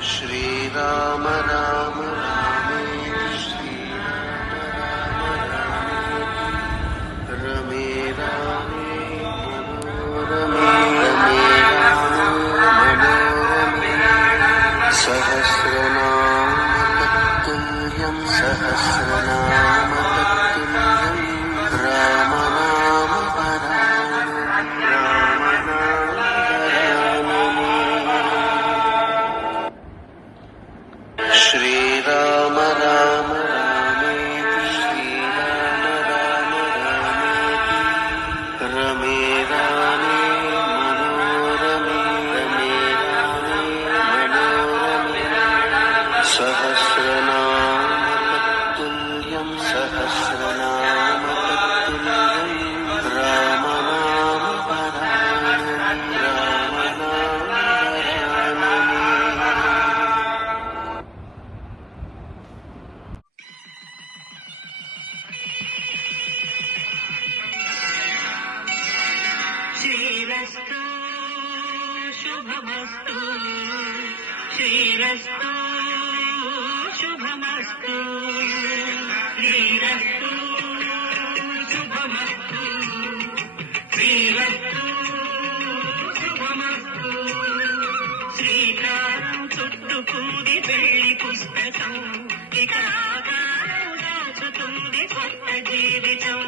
श्रीराम राम रामेति श्रीराम राम रामेति रमे रामे मनोरमे रमे रामे मनोरमे सहस्रनाम तत्तुल्यं सहस्रनाम तत्तुल्यं राम नाम वराननं राम नाम श्रीराम राम रामेति श्रीराम राम रामेति रमे रामे मनोरमे रमे रामे मनोरमे सहस्रनाम तत्तुल्यं सहस्रनाम तत्तुल्यं राम नाम वराननं राम नाम वरानने श्रीरस्तु शुभमस्तु श्रीरस्तु शुभमस्तु श्रीरस्तु शुभमस्तु श्रीरस्तु शुभमस्तु శ్రీకారం చుట్టుకుంది పెళ్లి పుస్తకం ఇక ఆకారం దాచుతుంది కొత్త జీవితం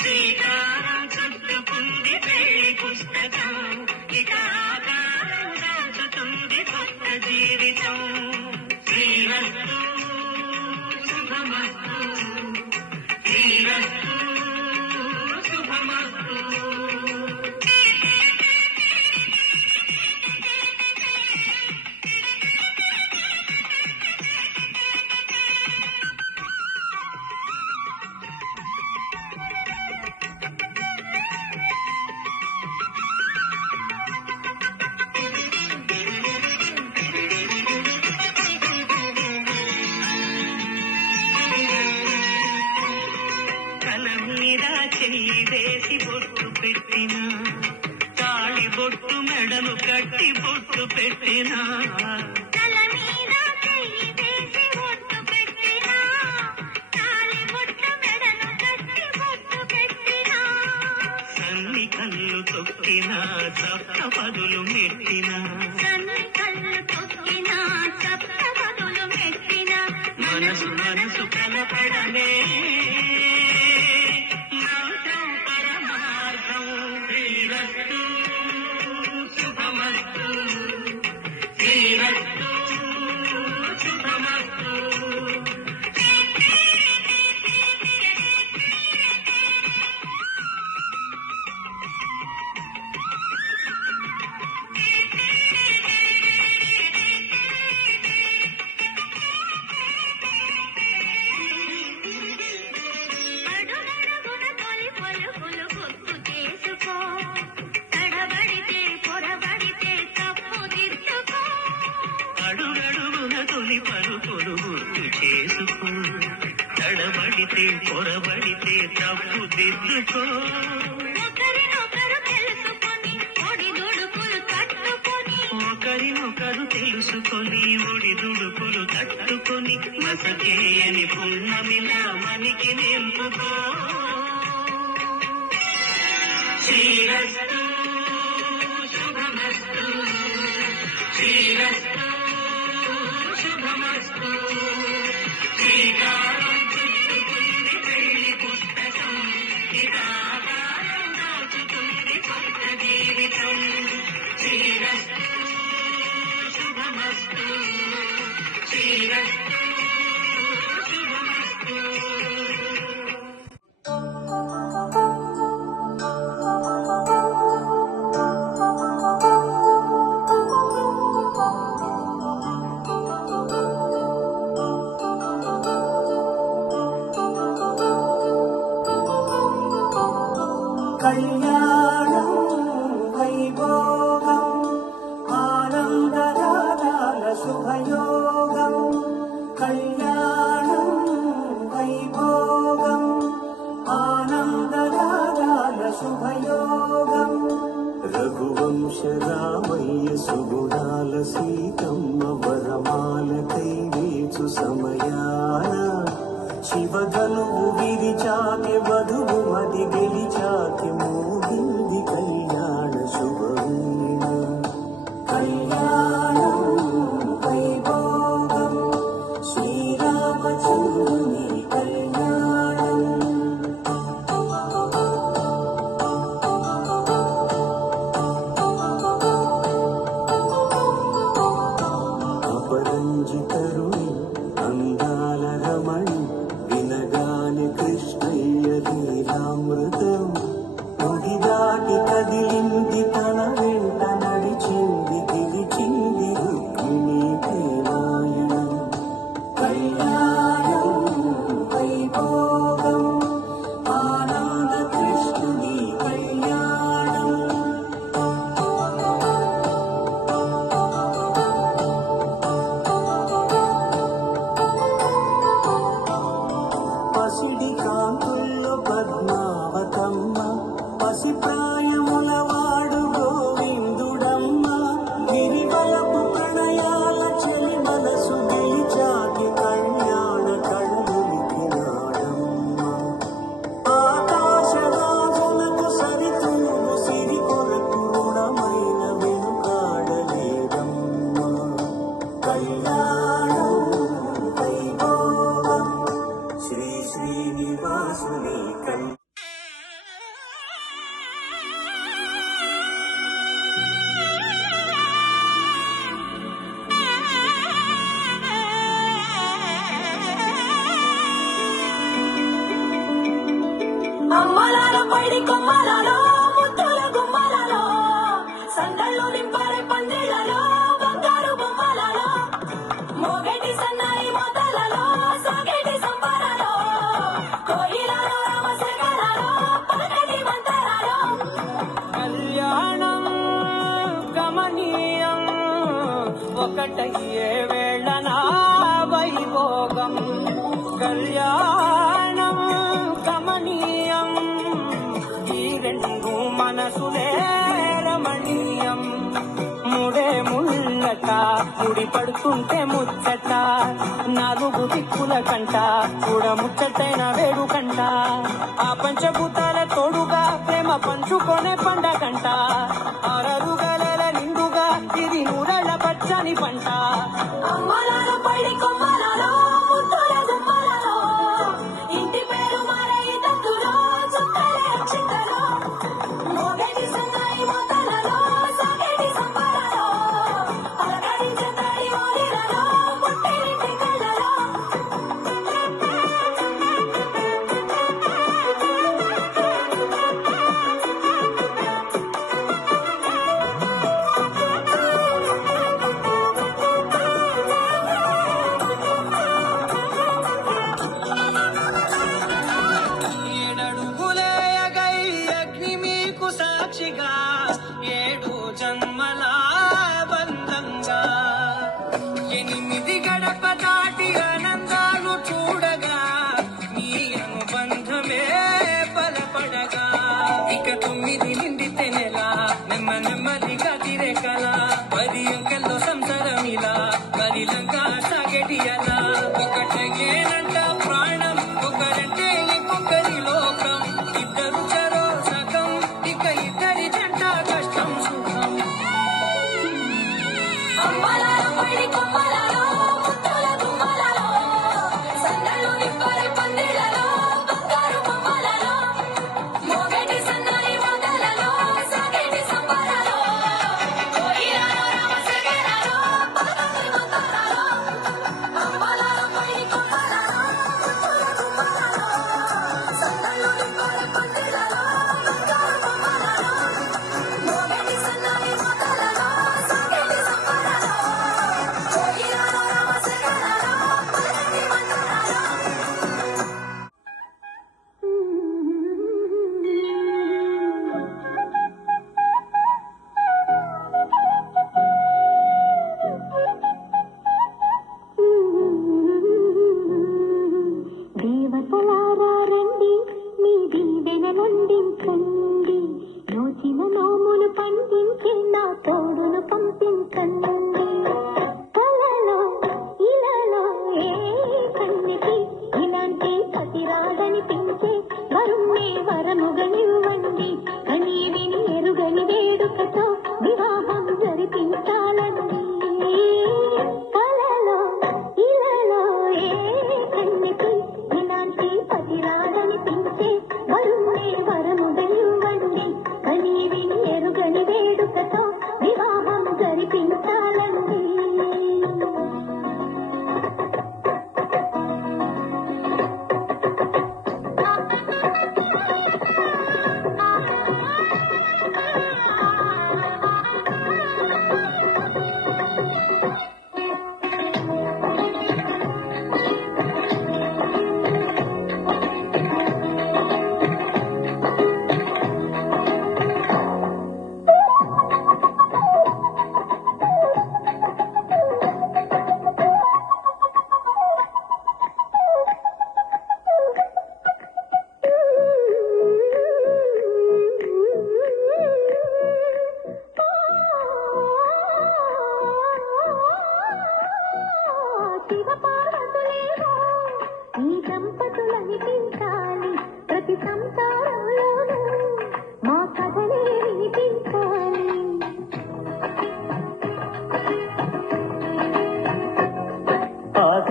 శ్రీకారం చుట్టుకుంది పెళ్లి పుస్తకం ఇక ఆకారం దాచుతుంది కొత్త జీవితం శ్రీరస్తు శుభమస్తు శ్రీరస్తు శుభమస్తు తల మీద చెయ్యి వేసి బొట్టు పెట్టిన తాళి బొట్టు మెడను కట్టి బొట్టు పెట్టిన తల మీద చెయ్యి వేసి బొట్టు పెట్టిన తాళి బొట్టు మెడను కట్టి బొట్టు పెట్టిన సన్ని కళ్ళు తొక్కిన సప్త పదులు మెట్టిన సన్ని కళ్ళు తొక్కిన సప్త పదులు మెట్టిన మనసు మనసు కలపడమే నాశం పరమార్థం శ్రీరస్తు శుభమస్తు శ్రీరస్తు శుభమస్తు అడుగడుగున తొలి పలుకులు గుర్తు చేసుకో తడబడితే పొరబడితే తప్పు దిద్దుకో అడుగడుగున తొలి పలుకులు గుర్తు చేసుకో తడబడితే పొరబడితే తప్పు దిద్దుకో ఒకరినొకరు తెలుసుకొని ఒడిదుడుకులు తట్టుకొని ఒకరినొకరు తెలుసుకొని ఒడిదుడుకులు తట్టుకొని మసకేయని పున్నమిలా మనికి నింపుకో శ్రీరస్తు శుభమస్తు శ్రీరస్తు శుభమస్తు శ్రీకారం చుట్టుకుంది పెళ్లి పుస్తకం ఇక ఆకారం దాచుతుంది కొత్త జీవితం శ్రీరస్తు శుభమస్తు శ్రీరస్తు శుభమస్తు కళ్యాణం వైభోగం ఆనందరాగాల శుభయోగం కళ్యాణం వైభోగం ఆనందరాగాల శుభయోగం రఘువంశ రామయ్య సుగుణాల సీతమ్మ వర కళ్యాణం వైభోగం శ్రీరామచంద్రుని కళ్యాణం. అపరంజితరుని అందాల రమణి వినగాని కృష్ణయ్య లీలామృతం ముడిదాటి కదిలింది తన వెంట నడిచింది గెలిచింది రుక్మిణీ ప్రేమాయణం. కళ్యాణం వైభోగం ఆనంద కృష్ణుని కళ్యాణం. పసిడి కాంతుల్లో పద్మావతమ్మ పసి ప్రాయముల వాడు గోవిందుడమ్మ గిరివలపు ప్రణయాల చెలి మనసు గెలిచాకి కళ్యాణ కళలులికినాడమ్మ. ఆకాశరాజునకు సరితూగు సిరి కొరకు రుణమైన వెనుకాడలేదమ్మ. కళ్యాణం వైభోగం శ్రీ శ్రీనివాసుని కళ్యాణం. అమ్మలాల పైడి కొమ్మలలో ముద్దుల గుమ్మలలో సందళ్ళు నింపరే పందిళ్ళలో బంగారు బొమ్మలలో మోగేటి సన్నాయి మోతలలో సాగేటి సంబరాలో కోయిలలో రామశేఖరాలో పలకటి మంతరాలో. కళ్యాణం గమనీయం ఒకటయ్యే వేళనా వైభోగం. కళ్యాణం గమనీయం ఈ రెండు మనసులే రమణీయం. ముడే ముళ్ళట ముడి పడుతుంటే ముచ్చట నాలుగు దిక్కుల కంట కూడా ముచ్చటైన వేడుకంట. ఆ పంచభూతాల తోడుగా ప్రేమ పంచుకొనే పండగంట. ఆరరుగల నిండుగా ఇది నూరళ్ళ పచ్చని పంట. అమ్మలాల పైడి కొమ్మలలో ముద్దుల గుమ్మలలో ఇంటి పేరు మారే దంతులో చుక్కలే అక్షింతలో మోగేటి సన్నాయి మోతలలో సాగేటి సంబరాలో పలకరించే తడి మోగిలలో పుట్టినింటి కళ్ళలో. ఏడడుగులేయగై అగ్ని మీకు సాక్షిగా 7 జన్మల బంధంగా 8 గడప దాటి ఆనందాలు చూడగా మీ అనుబంధమే బలపడగా ఇక 9 నిండితే నెల నెమ్మదిగా తిరేకల 10 అంకెల్లో సంసారమిలా మరిలంగా సాగటి అలా ఒకటేనంట ప్రాణం ఒకరంటే ఇంకొకరి లోకం ఇద్దరు చరో సగం ఇక ఇద్దరి జంట కష్టం సుఖం. అమ్మలాల పైడి కొమ్మలలో ముద్దుల గుమ్మలలో సందళ్ళు నింపరే పందిళ్ళలో బంగారు బొమ్మలలో మోగేటి సన్నాయి మోతలలో సాగేటి సంబరాలో కోయిలలో రామశేఖరాలో పలకటి మంతరాలో. అమ్మలాల పైడి కొమ్మలలో ముద్దుల గుమ్మలలో సందళ్ళు నింపరే పందిళ్ళలో బంగారు బొమ్మలలో మోగేటి సన్నాయి మోతలలో సాగేటి సంబరాలో కోయిలలో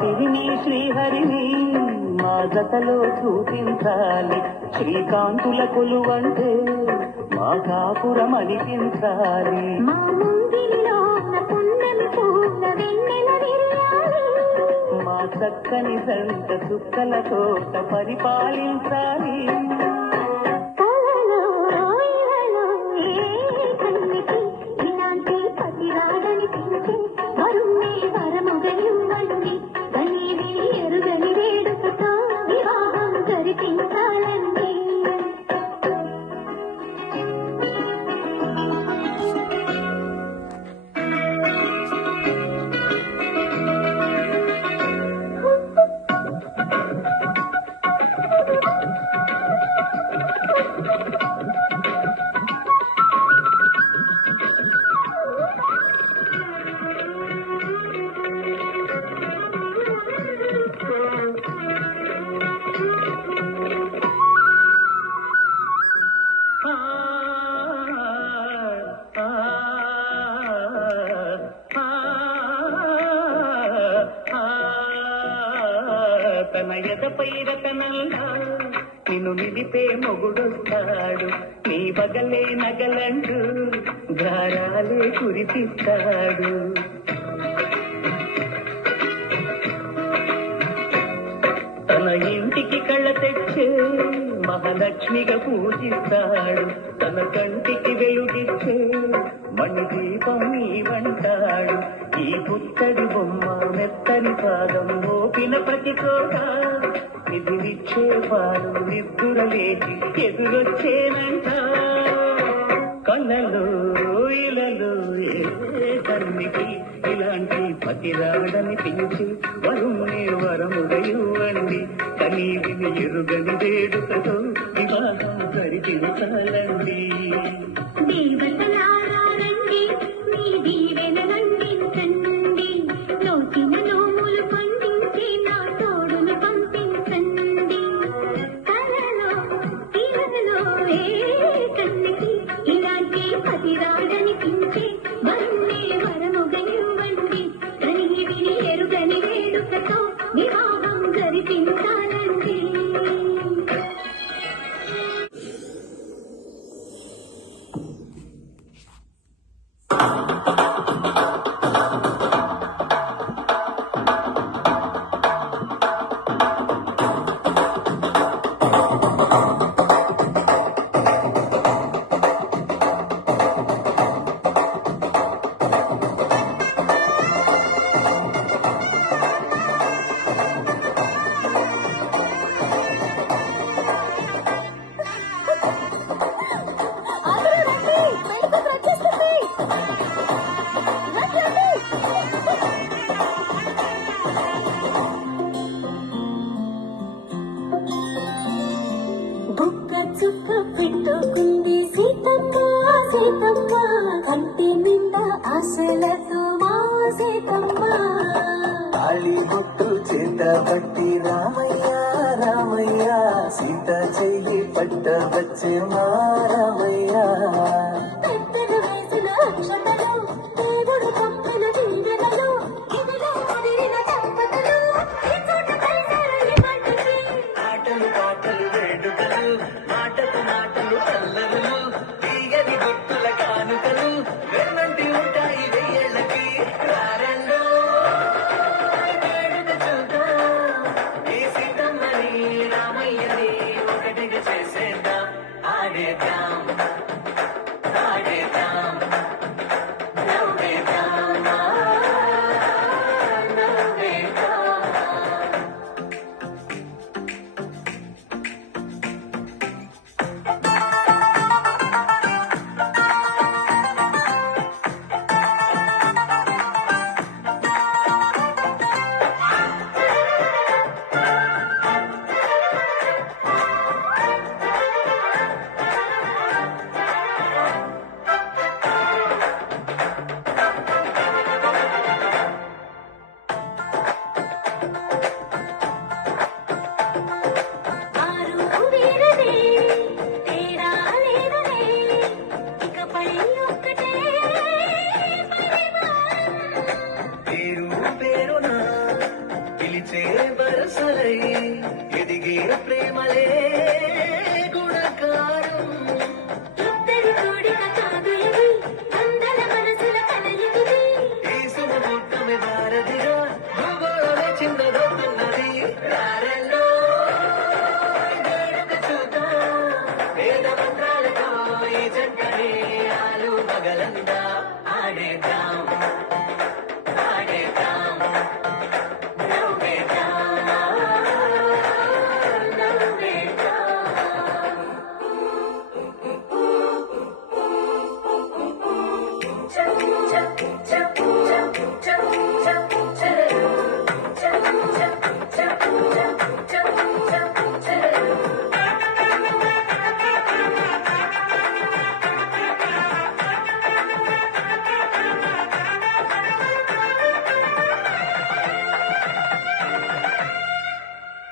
సిరిని శ్రీహరిని మా జతలో చూపించాలి. శ్రీకాంతుల కొలువంటే మా కాపురం అనిపించాలి. మా ముంగిలిలో పున్నమి పూల వెన్నెల విరియాలి. మా చక్కని సంత చుక్కల తోట పరిపాలించాలి. కలలో ఇలలో ఏ కన్నికి ఇలాంటి పతి రాడనిపించే వరుణ్ణి వరముగలివ్వండి. కనీవి ఎరుగని వేడుకతో వివాహం జరిపించాలండి. తన ఎదపై రతనల్లా నిన్ను నిలిపే మొగుడొస్తాడు. నీ బగలే నగలండు గారాలే కురిపిస్తాడు. తన ఇంటికి కళ్ళ తెచ్చే మహాలక్ష్మిగా పూజిస్తాడు. తన కంటికి వెలుగిచ్చే మణిదీపం నీవంటాడు. ఈ పుత్తడి బొమ్మ మెత్తని పాదం మోపిన ప్రతి చోట నిధి నిక్షేపాలు నిద్దురలేచి ఎదురొచ్చేనంట. కళ్ళలో ఇలలో ఏ కన్నికి ఇలాంటి పతి రాడనిపించి వరుణ్ణి వరముగయువండి. కనీ విని ఎరుగని వేడుకతో వివాహం జరిపించాలండి. దేవతలారండి మీ దీవెనలందించండి. నోటిన నోములు పండించి నా తోడును పంపించండి. కలలో ఇలలో ఏ కన్నికి ఇలాంటి పతి రాడనిపించి వరుణ్ణి వరముగనివ్వండి. కనీ విని ఎరుగని వేడుకతో వివాహం జరిపించాలండి. బుక్క చుక్క పెట్టుకుంది సీతమ్మ సీతమ్మ, కంటి నిండా ఆశలతో మా సీతమ్మ. తాళి బొట్టు చేత పట్టి రామయ్య రామయ్య, సీత చెయ్యి పట్ట వచ్చే మా రామయ్య. పెద్దల వేసిన అక్షతలు దేవుడు పంపిన దీవెనలు, ఇదిలో కుదిరిన దంపతులు ఈ చోట కలిశారు ఈ పంటకి. ఆటలు పాటలు వేడుకలు మాటకు మాటలు అల్లరులు తీయని గుట్టుల కానుకలు వెన్నంటి ఉంటాయి వెయ్యేళ్ళకి. రారండో వేడుక చూద్దాం, ఈ సీతమ్మని రామయ్యని ఒకటిగా చేసేద్దాం. ఆడేద్దాం ఆడేద్దాం నవ్వేద్దాం నవ్వేద్దాం. ఆరు వీరనే తేడా లేదనే, ఇకపై ఒక్కటే పరివారం. పేరు పేరున ప్రేమలే గుణకారం. ఇద్దరి కోడిక కాదు ఇది అందల మనసుల కలయికిది ఈ సుమముహూర్తమే భారతిగా భూగోళమే చిన్నదవుతున్నది. రారల్లో వేడుక చూద్దాం, వేద మంత్రాలతో ఈ జంటని ఆలు పగలందా ఆడేద్దాం, ఆడేద్దాం, నవ్వేద్దాం, నవ్వేద్దాం.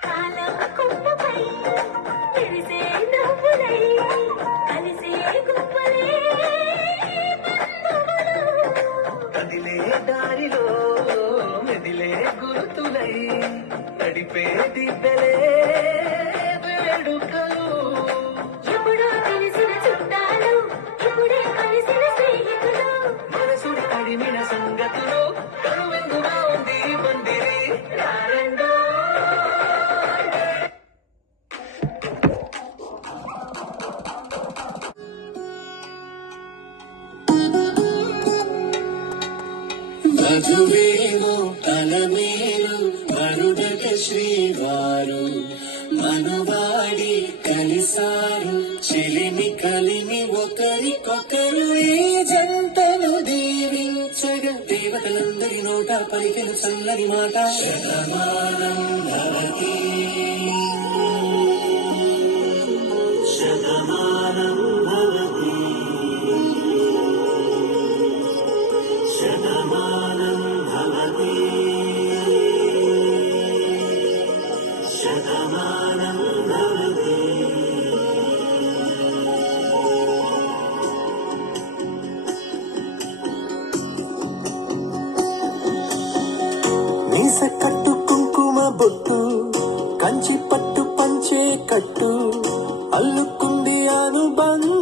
కాలం కుంభపై విరిసే నవ్వులై కలిసే గుప్పలే బంధువులు కదిలే దారిలో మెదిలే గుర్తులై నడిపే దివ్యలే వేడుకలు. ఎప్పుడో తెలిసిన చుట్టాలు ఇప్పుడే కలిసిన స్నేహితులు మనసుని తడిమిన సంగతులు కనువిందుగా ఉంది ఈ పందిరి. రారండో మధువేలో తలమేలు మరుడట శ్రీవారు మనువాడి కలిసారు చెలిమి కలిమి ఒకరికొకరు ఈ జంటను దీవించగా దేవతలందరి నోట పలికెను చల్లని మాట శతమానం భవతి శతమానం భవతి శతమానం భవతి శతమానం భవతి. మీస కట్టు కుంకుమ బొట్టు కంచి పట్టు పంచే కట్టు అల్లుకుంది అనుబంధం